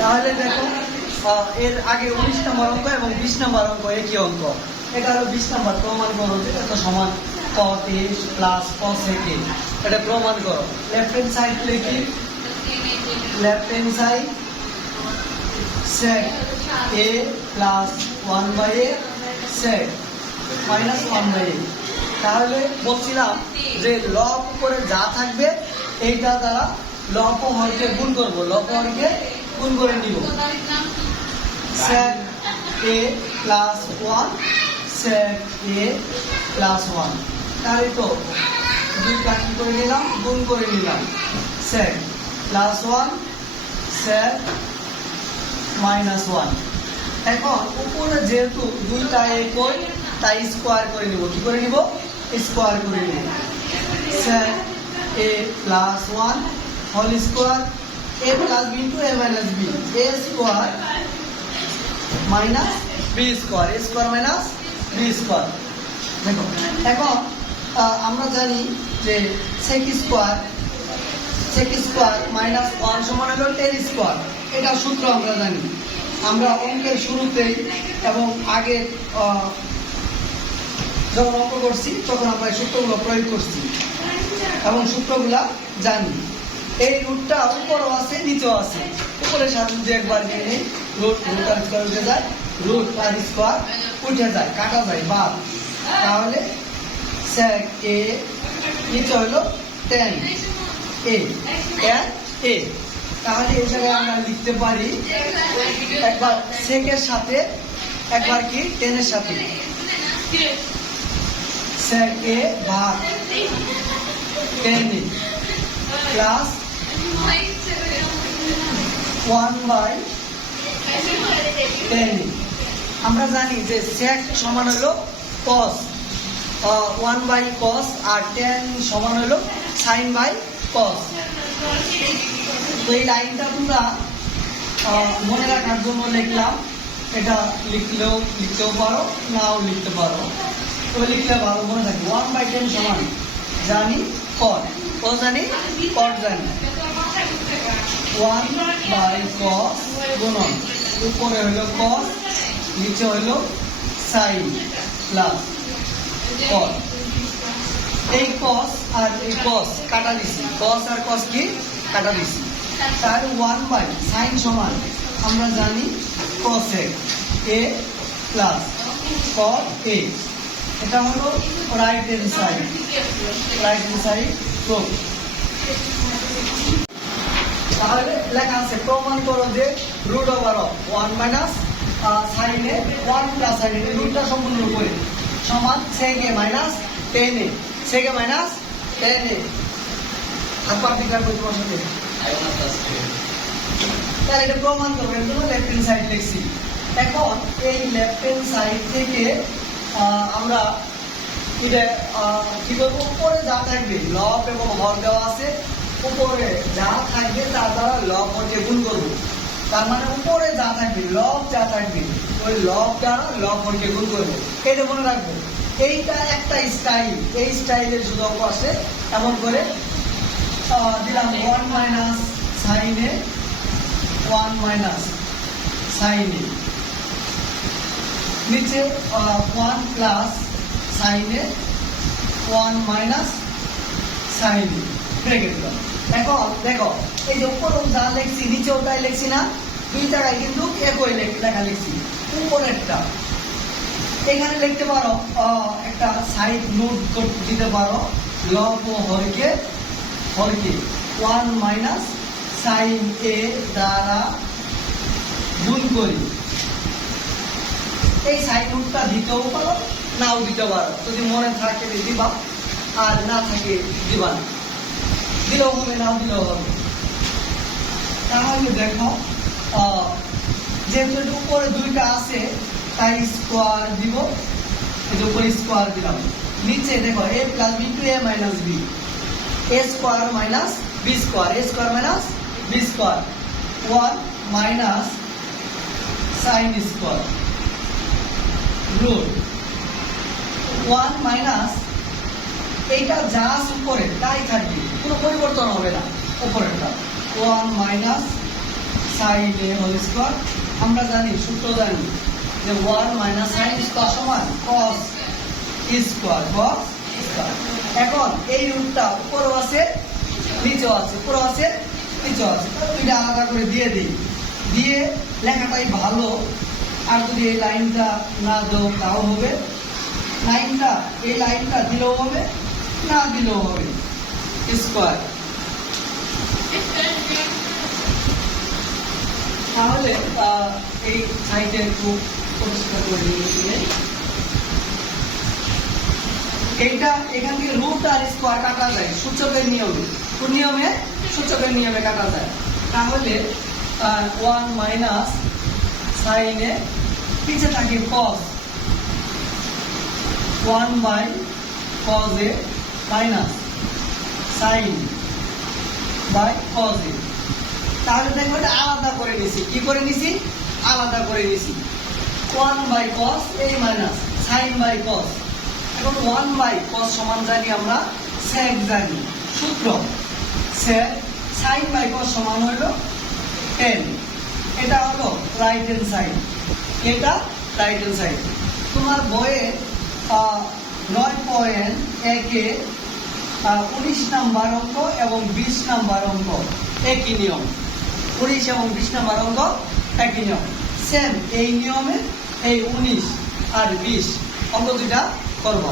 তাহলে দেখো এর আগে 19 নম্বর অঙ্ক এবং 20 নম্বর অঙ্ক একই অঙ্ক। এটা হলো 20 নম্বর, প্রমাণ করো যে এটা সমান cot a plus cos a কে, এটা প্রমাণ করো। লেফট হ্যান্ড সাইড লিখি, left hand side sec a plus 1/a sec minus 1/a। তাহলে বলছিলাম যে লব উপরে যা থাকবে এইটা দ্বারা লব ও হরকে গুণ করব, লব ও হরকে গুণ করে নিব। sec a plus 1 sec a plus 1, তাহলে তো দুই কাটি করে নিলাম, গুণ করে নিলাম। sec plus 1 sec minus 1। এখন উপরে যেহেতু দুইটা একই তাই স্কোয়ার করে নিব। কি করে নিব? স্কোয়ার করে নিব। sec a plus 1 whole square a plus b into a minus b, a square minus b square, a square minus b square. দেখো এখন আমরা জানি যে sec স্কোয়ার মাইনাস 1 সমান হলো tan স্কোয়ার, এটা সূত্র আমরা জানি। আমরা অঙ্কের শুরুতেই এবং আগে যখন অঙ্ক করছি তখন আমরা এই সূত্রগুলো প্রয়োগ করছি এবং সূত্রগুলা জানি। এই রুটটা উপরেও আছে নিচেও আছে। উপরের সাথে যদি একবার নিয়ে নিই, রুট আর স্কোয়ার উঠে যায়, রুট আর স্কোয়ার উঠে যায়, কাটা যায় বাদ। তাহলে sec a নিচে হলো tan a, tan a। তাহলে এই জায়গায় আমরা লিখতে পারি একবার sec এর সাথে একবার কি tan এর সাথে, sec a ভাগ tan a plus 1/tan a। আমরা জানি যে sec সমান হলো cos 1/cos আর tan সমান হলো sin/cos। তো এই লাইনটা তোমরা মনে রাখার জন্য লিখলাম। এটা লিখতেও পারো, নাও লিখতে পারো, তো লিখলে ভালো মনে থাকে। 1/tan সমান জানি cot, cos জানি cot জানি, 1/cos গুণন উপরে হলো cos নিচে হলো sin প্লাস cot। এই cos আর এই cos কাটা দিছি, cos আর cos কি কাটা দিছি। তার 1/sin সমান আমরা জানি cosec a plus cot a। এটা হলো রাইট হ্যান্ড সাইড প্রুফ। তাহলে লেখা আছে প্রমাণ করো যে root over of 1 minus sin a 1 plus sin a, রুটটা সম্পূর্ণ উপরে সমান sec a minus tan a, sec a minus tan a। আর পার্টিকুলার করতে বসাতে তাহলে এটা প্রমাণ করবো, এর জন্য লেফট হ্যান্ড সাইড লিখছি। এখন এই লেফট হ্যান্ড সাইড থেকে আমরা এটা কি করবো, উপরে যা থাকবে লব এবং হর দেওয়া আছে, উপরে যা থাকবে তার দ্বারা লব হরকে গুণ করবো। তার মানে উপরে যা থাকবে লব যা থাকবে ওই লব দ্বারা লব হরকে গুণ করবো, এটা মনে রাখবো। এইটা একটা স্টাইল, এই স্টাইলের শুধু অঙ্ক আছে। এমন করে দিলাম 1 minus sin a 1 minus sin a, নিচে 1 plus sin a 1 minus sin a রেখে দিলাম। এখন দেখো এই যে উপরে যা লিখছি নিচেও তাই লিখছি না, দুই জায়গায় কিন্তু একই লেখা লিখছি। উপরেরটা এখানে লিখতে পারো, একটা সাইড নোট দিতে পারো, লব ও হরকে 1 মাইনাস sin a দ্বারা গুণ করি। এই সাইড নোটটা দিতেও পারো, নাও দিতে পারো, যদি মনে থাকে দিবা আর না থাকে দিবা না, দিলেও হবে নাও দিলেও হবে। তাহলে দেখো যেহেতু উপরে দুইটা আছে তাই স্কোয়ার দিব, এর উপরে স্কোয়ার দিলাম। নিচে দেখো a plus b to a minus b, a square minus b square, a square minus b square, 1 minus sin square root 1 minus এইটা যা উপরে তাই থাকবে, কোনো পরিবর্তন হবে না উপরেরটা। 1 মাইনাস সাইন এ হোল স্কয়ার। আমরা জানি, সূত্র জানি যে 1 মাইনাস সাইন স্কয়ার সমান কস স্কয়ার, কস স্কয়ার। এখন এই রূপটা উপরও আছে নিচেও আছে, উপরও আছে নিচেও আছে, দুইটা আলাদা করে দিয়ে দিই, দিয়ে লেখাটাই ভালো। আর যদি এই লাইনটা না দাও তাও হবে, লাইনটা এই লাইনটা দিলেও হবে, না দিলেও হবে, স্কয়ার। তাহলে এই সাইডে একটু পরিষ্কার করে নিয়ে এইটা এখান থেকে রুট আর স্কয়ার কাটা যায় সূচকের নিয়মে। কোন নিয়মে? সূচকের নিয়মে কাটা যায়। তাহলে 1 মাইনাস সাইন এ, পিছে থাকে cos, 1 by cos A minus sine by cos A. তাহলে দেখো এটা আলাদা করে নিছি। কি করে নিছি? আলাদা করে নিছি। 1 বাই কস এই মাইনাস সাইন বাই কস। এখন 1 বাই কস সমান জানি আমরা sec জানি, সূত্র sec সাইন বাই কস সমান হলো tan। এটা হলো রাইট হ্যান্ড সাইড, এটা রাইট হ্যান্ড সাইড। তোমার বইয়ে 9.1 এ 19 নাম্বার অঙ্ক এবং 20 নাম্বার অঙ্ক একই নিয়ম। 19 এবং 20 নাম্বার অঙ্ক একই নিয়ম, সেম এই নিয়মে এই 19 আর 20 অঙ্ক দুইটা করব।